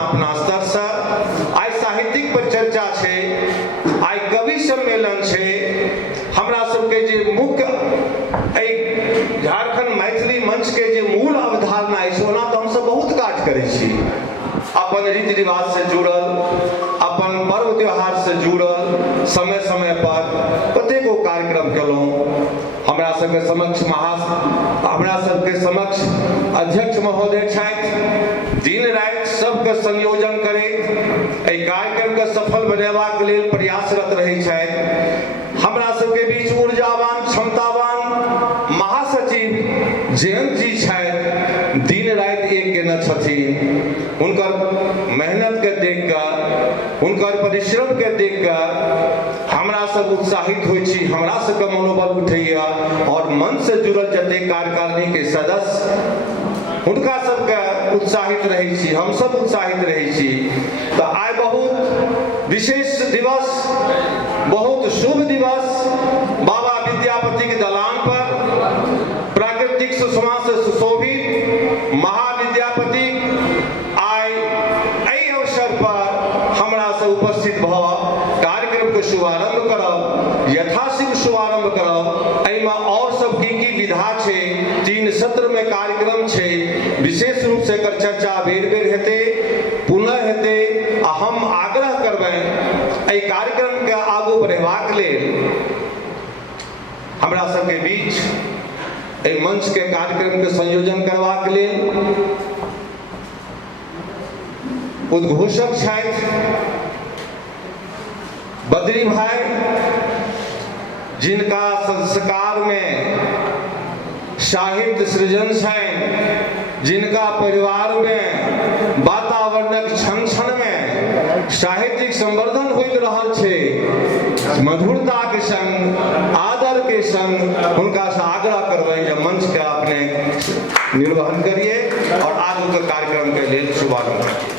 अपना स्तर से आई साहित्यिक परिचर्चा छे, आई कवि सम्मेलन छे। हमरा सबके जे मुख्य झारखंड मैथिली मंच के जे मूल अवधारणा है ओना तो हम सब बहुत काज करे छी, अपन रीति रिवाज से जुड़ल, अपन पर्व त्योहार से जुड़ल, समय समय पर कतेको कार्यक्रम केलहुँ। हमरा सबके समक्ष अध्यक्ष महोदय छथि, दिन राति सबके संयोजन करैत एहि कार्यक्रम के सफल बनेबाक लेल प्रयासरत रहै छथि। हमरा सबके बीच ऊर्जावान क्षमतावान महासचिव जयंत जी छथि, दिन राति एक केने छथिन। हुनकर मेहनत के देख कऽ, हुनकर परिश्रम के देख कऽ हमरा सब उत्साहित होइ छी, हमरा सबके मनोबल उठैया और मन से जुड़ल जते कार्यकारिणी के सदस्य हुनका सबके उत्साहित रहै छी, हम सब उत्साहित रहै छी। तो आइ बहुत विशेष दिवस, बहुत शुभ दिवस, बाबा विद्यापति के दलान पर प्राकृतिक सुषमा से सुशोभित महाविद्यापति आइ एहि अवसर पर हमरा से उपस्थित भ कार्यक्रम के शुभारंभ करब, यथाशीघ्र शुभारंभ करब। एहिमे और सब की विधा छै, 3 सत्र में कार्यक्रम छै, विशेष रूप से एकर चर्चा बेर बेर हेतै, पुनः हेतै। आ हम आग्रह करबनि एहि कार्यक्रम के आगू बढ़ेबाक लेल हमरा सबके बीच एहि मंच के कार्यक्रम के संयोजन करबाक लेल उद्घोषक छथि बद्री भाई, जिनका संस्कार में साहित्य सृजन छनि, जिनका परिवार में वातावरणक क्षण क्षण में साहित्यिक संवर्धन होइत रहल छै। मधुरता के संग, आदर के संग हुनका से आग्रह करबनि जे मंच के अपने निर्वहन करिए और आगू के कार्यक्रम के लिए शुभारंभ करिए।